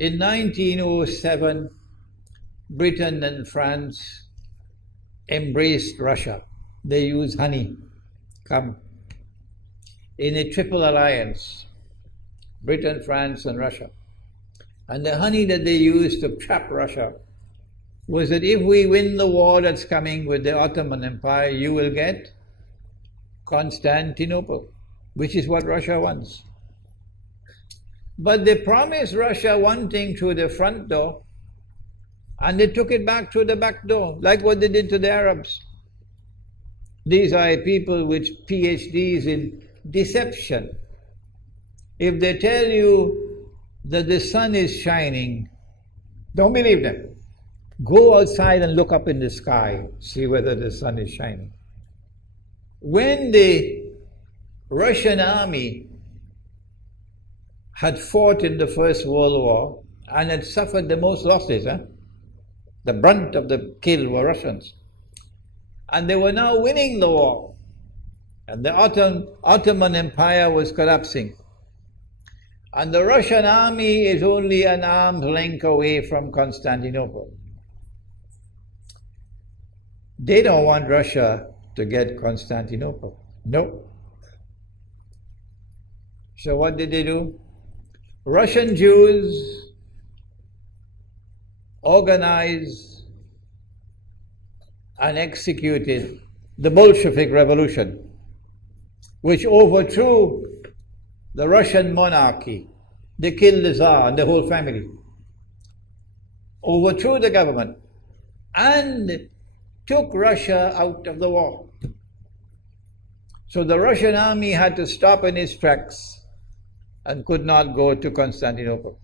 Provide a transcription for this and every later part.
In 1907, Britain and France embraced Russia. They used honey, in a triple alliance, Britain, France, and Russia. And the honey that they used to trap Russia was that if we win the war that's coming with the Ottoman Empire, you will get Constantinople, which is what Russia wants. But they promised Russia one thing through the front door, and they took it back through the back door, like what they did to the Arabs. These are people with PhDs in deception. If they tell you that the sun is shining, don't believe them. Go outside and look up in the sky, see whether the sun is shining. When the Russian army had fought in the First World War and had suffered the most losses, the brunt of the kill were Russians, and they were now winning the war, and the Ottoman Empire was collapsing, and the Russian army is only an arm's length away from Constantinople. They don't want Russia to get Constantinople. No. So what did they do? Russian Jews organized and executed the Bolshevik Revolution, which overthrew the Russian monarchy. They killed the Tsar and the whole family, overthrew the government, and took Russia out of the war. So the Russian army had to stop in its tracks and could not go to Constantinople.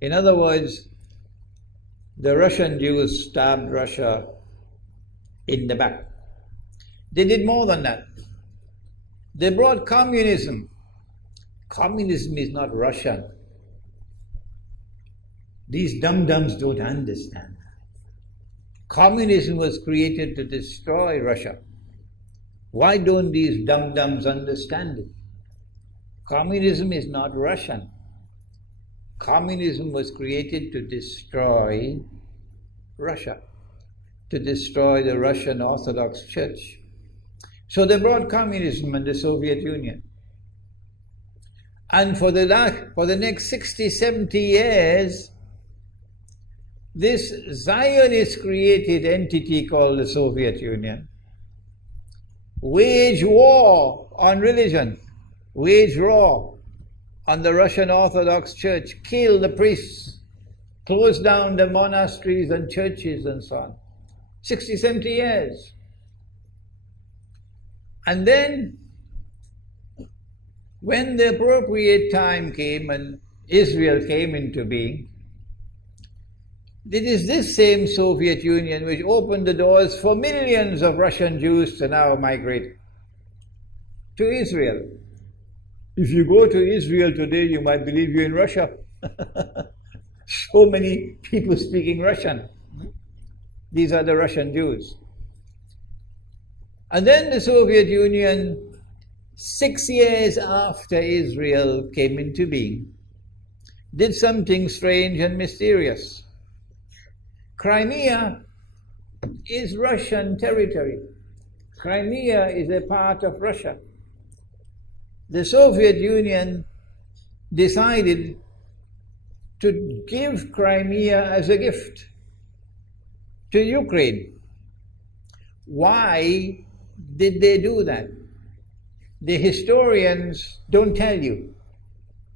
In other words, the Russian Jews stabbed Russia in the back. They did more than that. They brought communism. Communism is not Russian. These dum-dums don't understand. Communism was created to destroy Russia. Why don't these dum-dums understand it? Communism is not Russian. Communism was created to destroy Russia, to destroy the Russian Orthodox Church. So they brought communism in the Soviet Union. And for the next 60, 70 years, this Zionist-created entity called the Soviet Union waged war on religion, waged war on the Russian Orthodox Church, killed the priests, closed down the monasteries and churches and so on. 60, 70 years. And then, when the appropriate time came and Israel came into being, it is this same Soviet Union which opened the doors for millions of Russian Jews to now migrate to Israel. If you go to Israel today, you might believe you're in Russia. So many people speaking Russian. These are the Russian Jews. And then the Soviet Union, 6 years after Israel came into being, did something strange and mysterious. Crimea is Russian territory. Crimea is a part of Russia. The Soviet Union decided to give Crimea as a gift to Ukraine. Why did they do that? The historians don't tell you.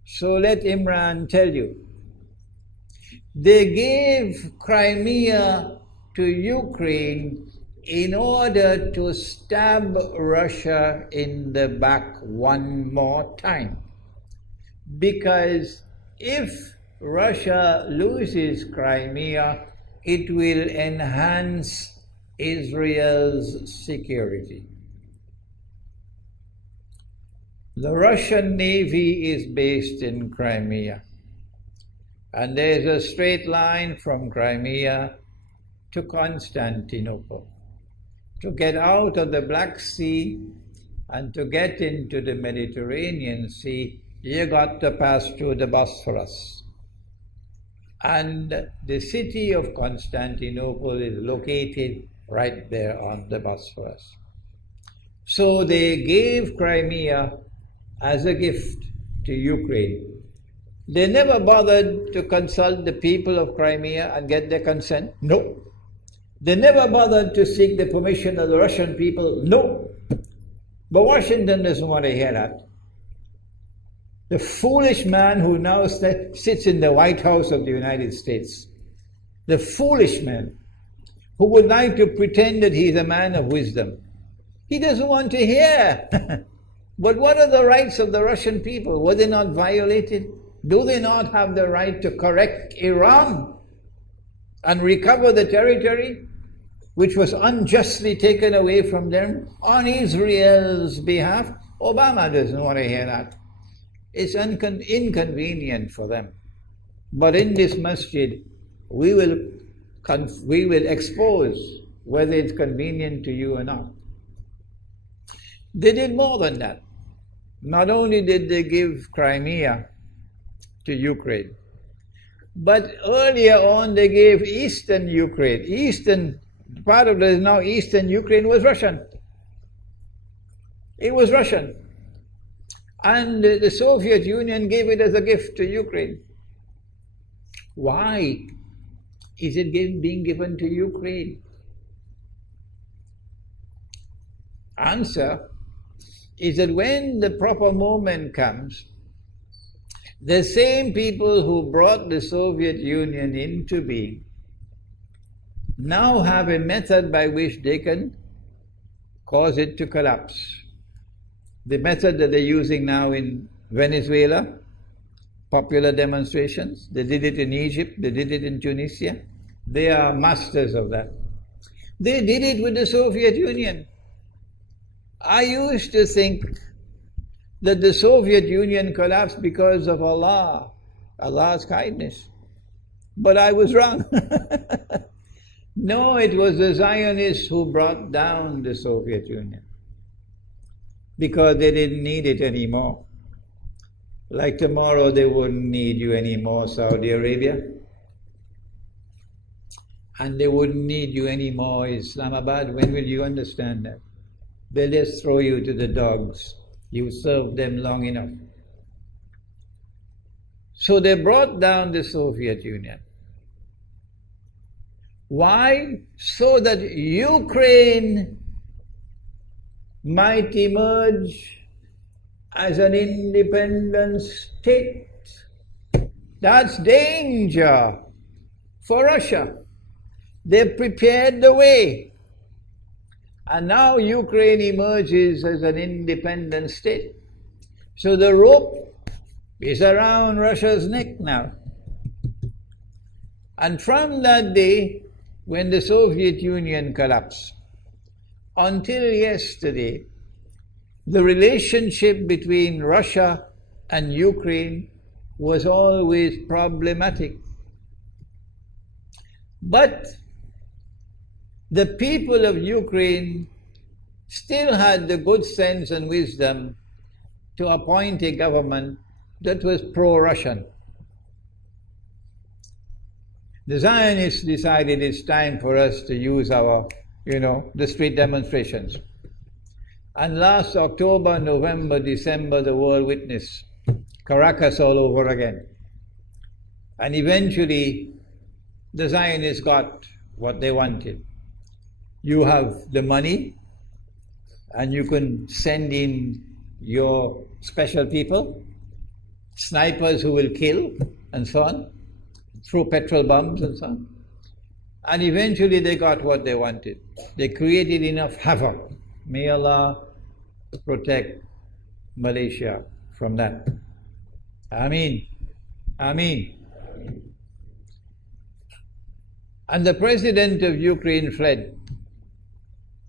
So let Imran tell you. They gave Crimea to Ukraine in order to stab Russia in the back one more time. Because if Russia loses Crimea, it will enhance Israel's security. The Russian Navy is based in Crimea, and there is a straight line from Crimea to Constantinople. To get out of the Black Sea and to get into the Mediterranean Sea, you got to pass through the Bosphorus. And the city of Constantinople is located right there on the Bosphorus. So they gave Crimea as a gift to Ukraine. They never bothered to consult the people of Crimea and get their consent. No. They never bothered to seek the permission of the Russian people. No. But Washington doesn't want to hear that. The foolish man who now sits in the White House of the United States, the foolish man who would like to pretend that he's a man of wisdom, he doesn't want to hear. But what are the rights of the Russian people? Were they not violated? Do they not have the right to correct Iran and recover the territory which was unjustly taken away from them on Israel's behalf? Obama doesn't want to hear that. It's inconvenient for them. But in this masjid, we will expose whether it's convenient to you or not. They did more than that. Not only did they give Crimea to Ukraine, but earlier on they gave eastern Ukraine. Eastern, part of the now eastern Ukraine was Russian. It was Russian. And the Soviet Union gave it as a gift to Ukraine. Why is it being given to Ukraine? Answer is that when the proper moment comes, the same people who brought the Soviet Union into being now have a method by which they can cause it to collapse. The method that they're using now in Venezuela, popular demonstrations, they did it in Egypt, they did it in Tunisia. They are masters of that. They did it with the Soviet Union. I used to think that the Soviet Union collapsed because of Allah's kindness. But I was wrong. No, it was the Zionists who brought down the Soviet Union because they didn't need it anymore. Like tomorrow they wouldn't need you anymore, Saudi Arabia. And they wouldn't need you anymore, Islamabad. When will you understand that? They'll just throw you to the dogs. You served them long enough. So they brought down the Soviet Union. Why? So that Ukraine might emerge as an independent state. That's danger for Russia. They've prepared the way. And now Ukraine emerges as an independent state. So the rope is around Russia's neck now. And from that day, when the Soviet Union collapsed, until yesterday, the relationship between Russia and Ukraine was always problematic. But the people of Ukraine still had the good sense and wisdom to appoint a government that was pro-Russian. The Zionists decided it's time for us to use our, the street demonstrations. And last October, November, December, the world witnessed Caracas all over again. And eventually, the Zionists got what they wanted. You have the money, and you can send in your special people, snipers who will kill, and so on, throw petrol bombs and so on. And eventually they got what they wanted. They created enough havoc. May Allah protect Malaysia from that. Ameen. Ameen. And the president of Ukraine fled.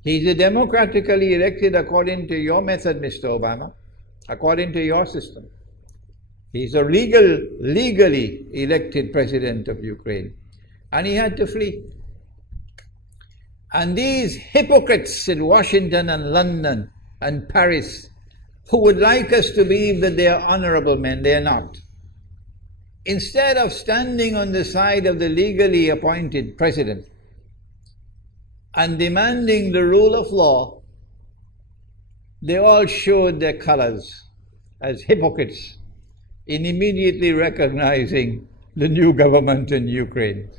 He's a democratically elected according to your method, Mr. Obama, according to your system. He's a legally elected president of Ukraine. And he had to flee. And these hypocrites in Washington and London and Paris who would like us to believe that they are honorable men. They are not. Instead of standing on the side of the legally appointed president and demanding the rule of law, they all showed their colors as hypocrites in immediately recognizing the new government in Ukraine.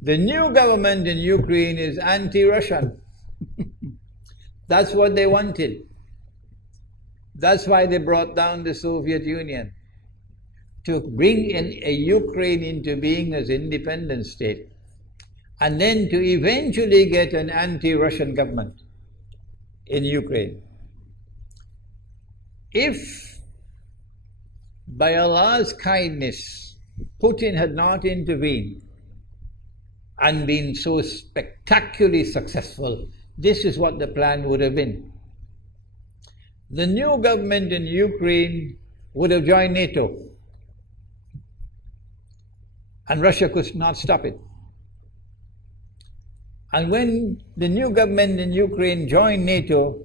The new government in Ukraine is anti-Russian. That's what they wanted. That's why they brought down the Soviet Union, to bring in a Ukraine into being as independent state, and then to eventually get an anti-Russian government in Ukraine. If by Allah's kindness Putin had not intervened and been so spectacularly successful, this is what the plan would have been. The new government in Ukraine would have joined NATO, and Russia could not stop it. And when the new government in Ukraine joined NATO,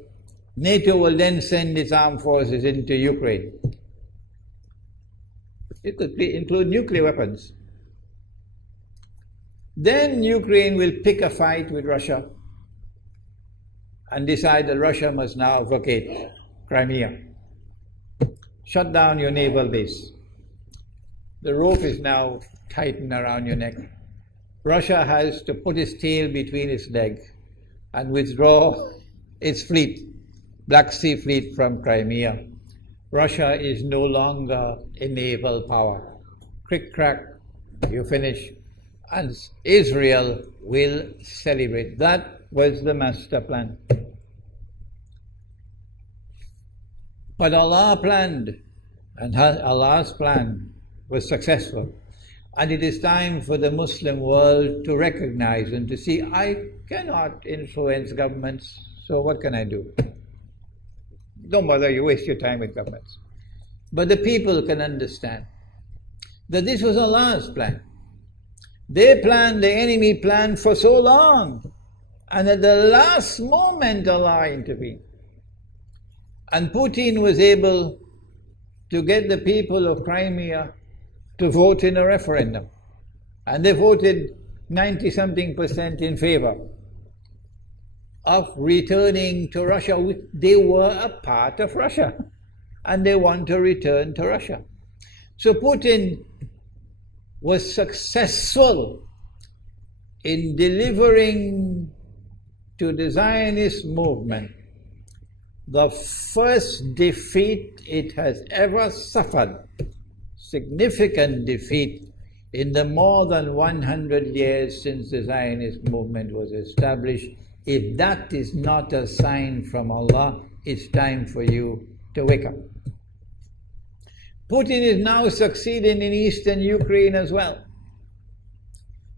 NATO will then send its armed forces into Ukraine. It could include nuclear weapons. Then Ukraine will pick a fight with Russia and decide that Russia must now vacate Crimea. Shut down your naval base. The rope is now tightened around your neck. Russia has to put its tail between its legs and withdraw its fleet, Black Sea Fleet, from Crimea. Russia is no longer a naval power. Crick crack, you finish. And Israel will celebrate. That was the master plan. But Allah planned, and Allah's plan was successful. And it is time for the Muslim world to recognize and to see, I cannot influence governments, so what can I do? Don't bother, you waste your time with governments. But the people can understand that this was Allah's plan. They planned, the enemy planned for so long, and at the last moment Allah intervened. And Putin was able to get the people of Crimea to vote in a referendum. And they voted 90-something% in favor of returning to Russia. They were a part of Russia, and they want to return to Russia. So Putin was successful in delivering to the Zionist movement the first defeat it has ever suffered, significant defeat in the more than 100 years since the Zionist movement was established. If that is not a sign from Allah, it's time for you to wake up. Putin is now succeeding in eastern Ukraine as well,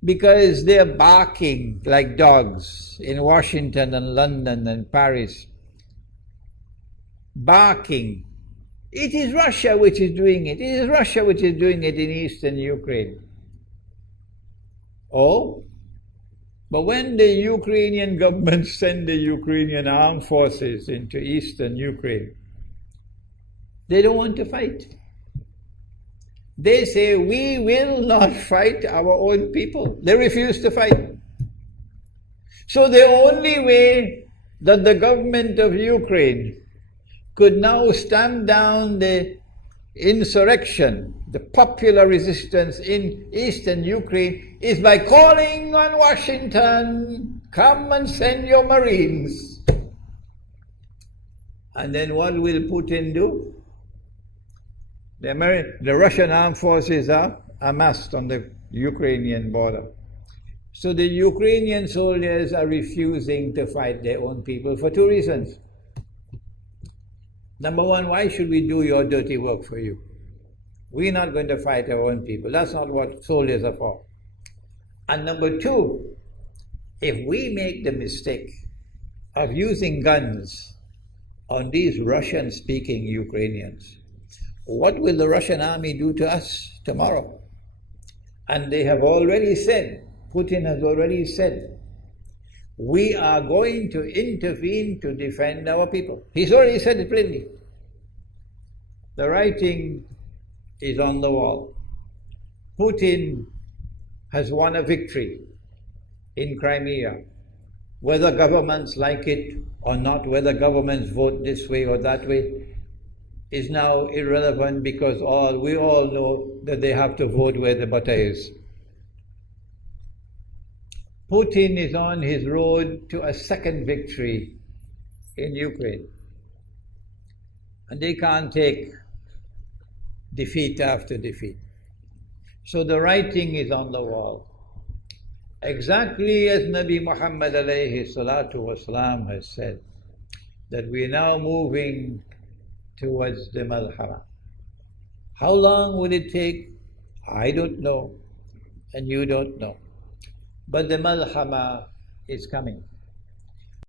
because they're barking like dogs in Washington and London and Paris. Barking. It is Russia which is doing it. It is Russia which is doing it in eastern Ukraine. Oh, but when the Ukrainian government send the Ukrainian armed forces into eastern Ukraine, they don't want to fight. They say, we will not fight our own people. They refuse to fight. So the only way that the government of Ukraine could now stamp down the insurrection, the popular resistance in eastern Ukraine, is by calling on Washington, come and send your Marines. And then what will Putin do? The Russian armed forces are amassed on the Ukrainian border. So the Ukrainian soldiers are refusing to fight their own people for two reasons. Number one, why should we do your dirty work for you? We're not going to fight our own people. That's not what soldiers are for. And number two, if we make the mistake of using guns on these Russian-speaking Ukrainians, what will the Russian army do to us tomorrow? And they have already said, Putin has already said, we are going to intervene to defend our people. He's already said it plainly. The writing is on the wall. Putin has won a victory in Crimea. Whether governments like it or not, whether governments vote this way or that way, is now irrelevant, because we all know that they have to vote where the butter is. Putin is on his road to a second victory in Ukraine. And they can't take defeat after defeat. So the writing is on the wall. Exactly as Nabi Muhammad alayhi salatu wasalam has said, that we're now moving towards the malhama. How long would it take? I don't know, and you don't know. But the malhama is coming.